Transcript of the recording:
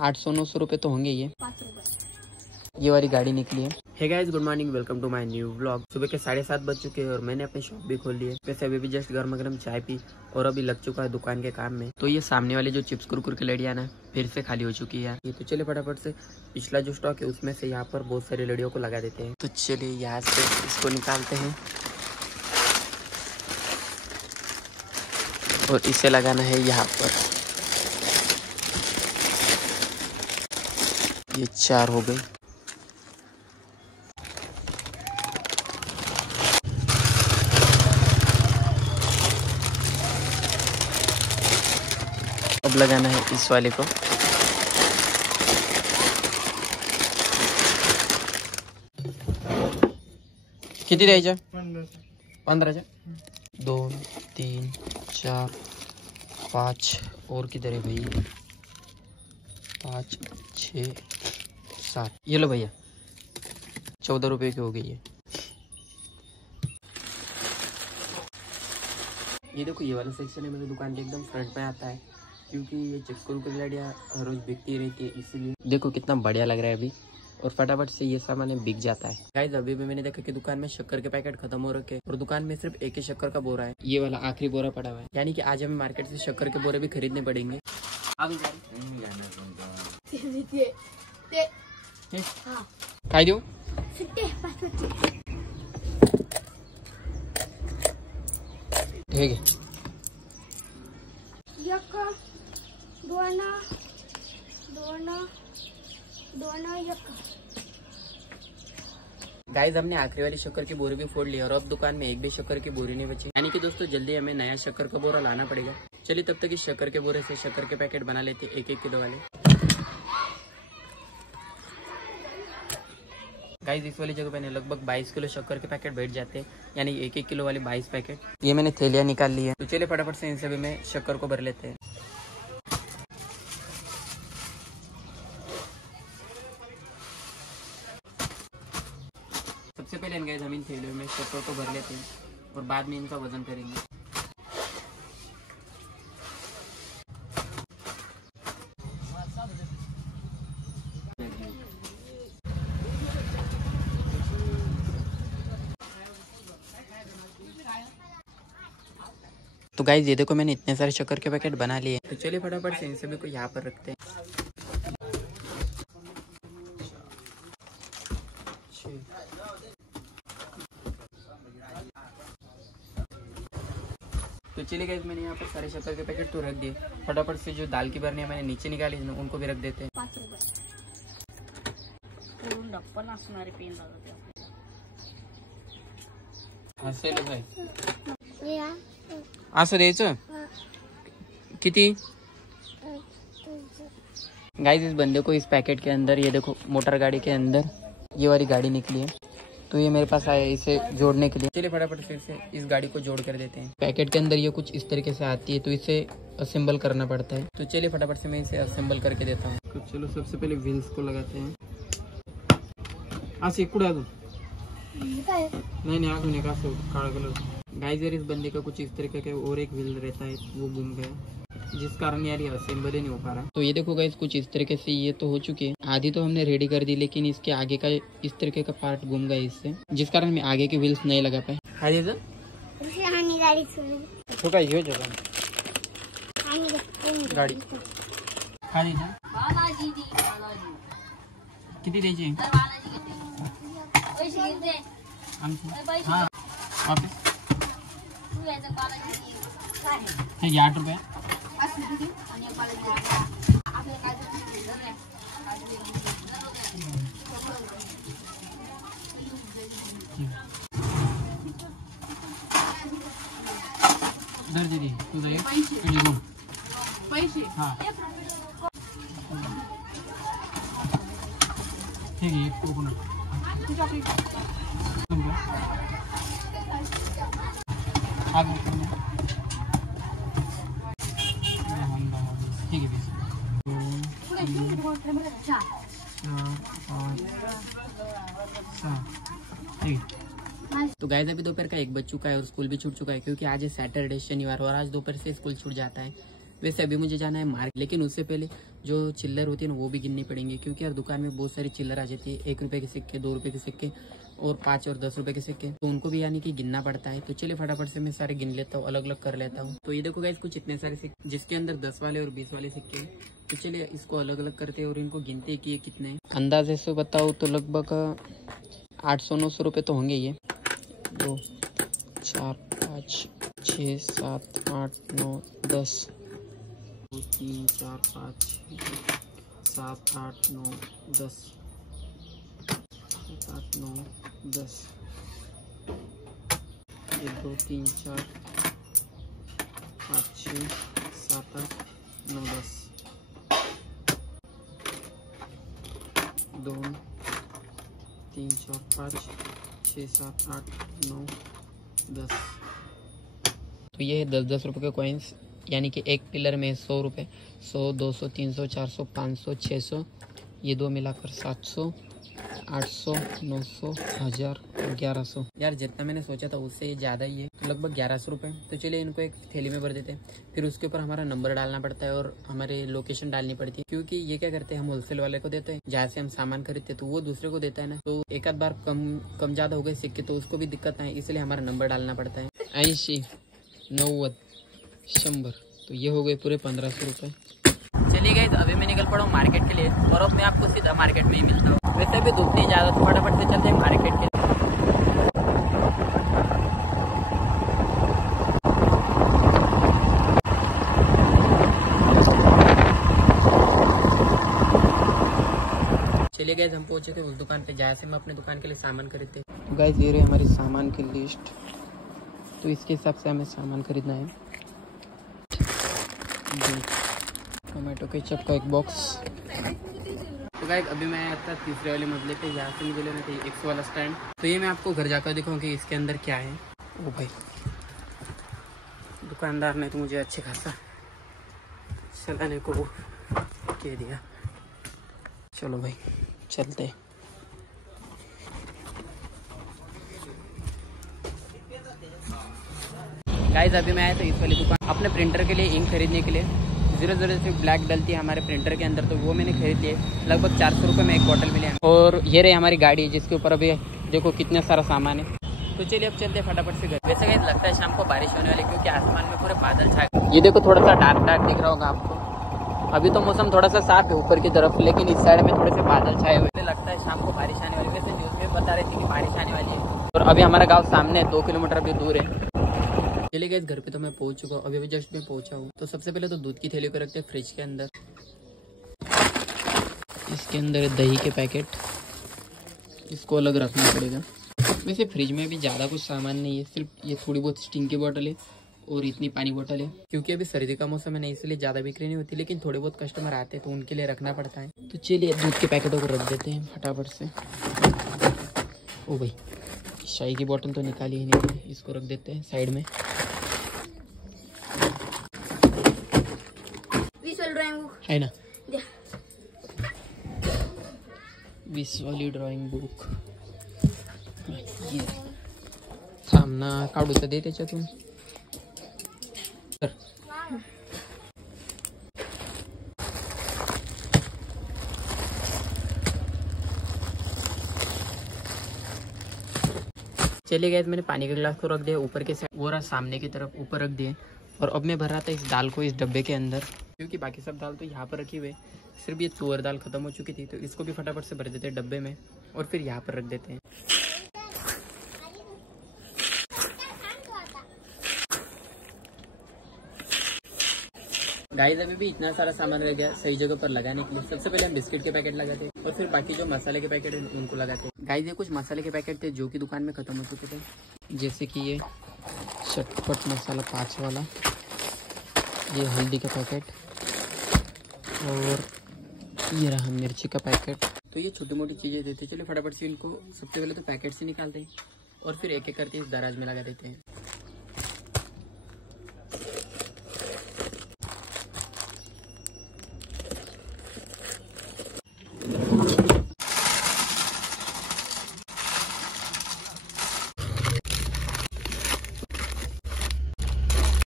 800-900 रुपये तो होंगे ये। 5 रुपये। ये वाली गाड़ी निकली है। Hey guys, good morning, welcome to my new vlog. सुबह के 7:30 बज चुके हैं और मैंने अपनी शॉप भी खोल ली है। वैसे अभी भी जस्ट गर्मा गर्म चाय पी और अभी लग चुका है दुकान के काम में। तो ये सामने वाले जो चिप्स कुरकुर की लड़ियाँ ना फिर से खाली हो चुकी है। ये तो चले फटाफट से पिछला जो स्टॉक है उसमें से यहाँ पर बहुत सारी लड़ियों को लगा देते हैं। तो चलिए यहाँ से इसको निकालते हैं और इसे लगाना है यहाँ पर। ये 4 हो गई। अब लगाना है इस वाले को। किती द्यायच्या? 15च्या। 2 3 4 5 और किधर है भाई? 5 6 7। ये लो भैया, 14 रुपये की हो गई है। ये देखो, ये वाला सेक्शन है मेरी दुकान के एकदम फ्रंट में आता है, क्योंकि ये चिप्स कुरकुरे लड़ियाँ हर रोज बिकती रहती है, इसीलिए। देखो कितना बढ़िया लग रहा है अभी, और फटाफट से ये सामान बिक जाता है। गाइस, अभी भी मैंने देखा कि दुकान में शक्कर के पैकेट खत्म हो रखे और दुकान में सिर्फ एक ही शक्कर का बोरा है। ये वाला आखिरी बोरा पड़ा हुआ है, यानी कि आज हमें मार्केट से शक्कर के बोरे भी खरीदने पड़ेंगे। काय देऊ? ठीक है। गाइस, हमने आखिरी वाली शक्कर की बोरी भी फोड़ ली और अब दुकान में एक भी शक्कर की बोरी नहीं बची, यानी कि दोस्तों जल्दी हमें नया शक्कर का बोरा लाना पड़ेगा। चलिए तब तक इस शक्कर के बोरे से शक्कर के पैकेट बना लेते 1-1 किलो वाले। गाइस, इस वाली जगह पे लगभग 22 किलो शक्कर के पैकेट बैठ जाते हैं, यानी 1-1 किलो वाले 22 पैकेट। ये मैंने थैलियाँ निकाल ली है, तो चलिए फटाफट से इन सभी में शक्कर को भर लेते हैं। सबसे पहले गाइस हम इन थैलियों में शक्कर को भर लेते हैं और बाद में इनका वजन करेंगे। तो गाइस, ये देखो मैंने इतने सारे शक्कर के पैकेट बना लिए, तो चलिए फटाफट से इन सभी को यहाँ पर रखते हैं। तो चलिए गाइस, मैंने यहाँ पर सारे शक्कर के पैकेट तो रख दिए। फटाफट से जो दाल की बरनी मैंने नीचे निकाली उनको भी रख देते हैं। 5 रुपये। असं द्यायचं किती? गाइस, इस बंदे को इस पैकेट के अंदर, ये देखो मोटर गाड़ी के अंदर ये वाली गाड़ी निकली है, तो ये मेरे पास आया इसे जोड़ने के लिए। चलिए फटाफट से इसे इस गाड़ी को जोड़ कर देते हैं। पैकेट के अंदर ये कुछ इस तरीके से आती है, तो इसे असेंबल करना पड़ता है। तो चलिए फटाफट से मैं इसे असेंबल करके देता हूँ। तो चलो सबसे पहले व्हील्स को लगाते हैं। नहीं आगे काला कलर। गाइस, यार इस बंदे का कुछ इस तरीके का और एक व्हील रहता है, वो घूम गया, जिस कारण यार ये असेंबल ही नहीं हो पा रहा। तो ये देखो गाइस, कुछ इस तरीके से ये तो हो चुकी है, आधी तो हमने रेडी कर दी, लेकिन इसके आगे का इस तरीके का पार्ट घूम गया इससे, जिस कारण मैं आगे के व्हील्स नहीं लगा पाए। गाड़ी किती द्यायची? हाँ, 8 रुपये। दर दीदी तुझं एक पैसे। हाँ ठीक है, एक कोकोनट। ठीक है। तो गाइस, अभी दोपहर का 1 बज चुका है और स्कूल भी छूट चुका है, क्योंकि आज है सैटरडे शनिवार और आज दोपहर से स्कूल छूट जाता है। वैसे अभी मुझे जाना है मार्केट, लेकिन उससे पहले जो चिल्लर होती है ना वो भी गिननी पड़ेंगी, क्योंकि यार दुकान में बहुत सारी चिल्लर आ जाती है, 1 रुपए के सिक्के, 2 रुपए के सिक्के और 5 और 10 रुपए के सिक्के, तो उनको भी यानी कि गिनना पड़ता है। तो चलिए फटाफट से मैं सारे गिन लेता हूँ, अलग अलग कर लेता हूँ। तो ये देखो गाइस कुछ इतने सारे सिक्के जिसके अंदर 10 वाले और 20 वाले सिक्के हैं। तो चलिए इसको अलग अलग करते हैं और इनको गिनते हैं कि ये कितने हैं। अंदाजे से बताओ तो लगभग 800-900 रुपये तो होंगे ये। 2 4 5 6 7 8 9 10 2 3 4 5 6 7 8 9 10 7 8 9 10 1 2 3 4 5 6 7 8 9 10 2 3 4 5 6 7 8 9 10। तो ये है 10-10 रुपये के कॉइन्स, यानी कि एक पिलर में 100 रुपये, 100 200 300 400 500 600, ये दो मिलाकर 700 800 900 1000 1100। यार जितना मैंने सोचा था उससे ये ज़्यादा ही है, तो लगभग 1100 रुपये। तो चलिए इनको एक थैली में भर देते हैं, फिर उसके ऊपर हमारा नंबर डालना पड़ता है और हमारे लोकेशन डालनी पड़ती है, क्योंकि ये क्या करते हैं हम होलसेल वाले को देते हैं, जहाँ से हम सामान खरीदते हैं तो वो दूसरे को देता है ना, तो एक आध बार कम ज़्यादा हो गए सिक्के तो उसको भी दिक्कत है, इसलिए हमारा नंबर डालना पड़ता है। 80 90 100, तो ये हो गए पूरे 1500 रुपये। चलिए गाइस अभी मैं निकल पड़ा हूँ मार्केट के लिए, और अब मैं आपको सीधा मार्केट में ही मिलता हूँ। वैसे भी धूप नहीं ज़्यादा, तो फटाफट से चलते हैं मार्केट के लिए। चलिए गाइस हम पहुंचे थे उस दुकान पे जहाँ से मैं अपने दुकान के लिए सामान खरीदते। तो गाइस ये रही हमारी सामान की लिस्ट, तो इसके हिसाब से हमें सामान खरीदना है। टोमेटो केचप का एक बॉक्स। तो गाइस अभी मैं आया था तीसरे वाले मसले पे, यहाँ से मुझे लेना था 100 वाला स्टैंड। तो ये मैं आपको घर जाकर दिखाऊँ कि इसके अंदर क्या है। ओ भाई दुकानदार ने तो मुझे अच्छे खासा चलाने को कह दिया। चलो भाई चलते। गाइस अभी मैं आया था इस वाली दुकान अपने प्रिंटर के लिए इंक खरीदने के लिए। 003 ब्लैक डलती है हमारे प्रिंटर के अंदर, तो वो मैंने खरीद लिए। लगभग 400 रुपये में एक बॉटल मिले। और ये रही हमारी गाड़ी जिसके ऊपर अभी देखो कितना सारा सामान है। तो चलिए अब चलते हैं फटाफट से घर। वैसे गाइस लगता है शाम को बारिश होने वाली, क्योंकि आसमान में पूरे बादल छाए। ये देखो थोड़ा सा डार्क डार्क दिख रहा होगा आपको। अभी तो मौसम थोड़ा सा साफ है ऊपर की तरफ, लेकिन इस साइड में थोड़े से बादल छाए हुए। लगता है शाम को बारिश आने वाली, वैसे न्यूज़ में बता रहे थे कि बारिश आने वाली है। और अभी हमारा गाँव सामने 2 किलोमीटर अभी दूर है। चलिए गाइस घर पे तो मैं पहुंच चुका हूँ, अभी जस्ट मैं पहुंचा हूँ। तो सबसे पहले तो दूध की थैली को रखते हैं फ्रिज के अंदर। इसके अंदर है दही के पैकेट, इसको अलग रखना पड़ेगा। वैसे फ्रिज में भी ज़्यादा कुछ सामान नहीं है, सिर्फ ये थोड़ी बहुत स्टिंग की बोतल है और इतनी पानी बोतल है, क्योंकि अभी सर्दी का मौसम है ना, इसलिए ज़्यादा बिक्री नहीं होती, लेकिन थोड़े बहुत कस्टमर आते हैं तो उनके लिए रखना पड़ता है। तो चलिए दूध के पैकेटों को रख देते हैं फटाफट से। ओ भाई चाय की बोतल तो निकाली ही नहीं, इसको रख देते हैं साइड में। 20 वाली ड्राइंग बुक है ना, 20 वाली ड्रॉइंग बुक सामना काढू तर दे त्याच्यातून। चलिए गए मैंने पानी का गिलास को रख दिया ऊपर के साइड, वो रहा सामने की तरफ ऊपर रख दिए। और अब मैं भर रहा था इस दाल को इस डब्बे के अंदर, क्योंकि बाकी सब दाल तो यहाँ पर रखी हुई है, सिर्फ ये तुअर दाल खत्म हो चुकी थी, तो इसको भी फटाफट से भर देते हैं डब्बे में और फिर यहाँ पर रख देते हैं। गाइस अभी भी इतना सारा सामान रह गया सही जगह पर लगाने के लिए। सबसे पहले हम बिस्किट के पैकेट लगाते और फिर बाकी जो मसाले के पैकेट हैं उनको लगाते। गाइस ये कुछ मसाले के पैकेट थे जो कि दुकान में खत्म हो चुके थे, जैसे कि ये चटपट मसाला 5 वाला, ये हल्दी का पैकेट और ये रहा मिर्ची का पैकेट। तो ये छोटी मोटी चीज़ें देते। चलिए फटाफट से इनको सबसे पहले तो पैकेट से निकालते हैं और फिर एक एक करके इस दराज में लगा देते हैं।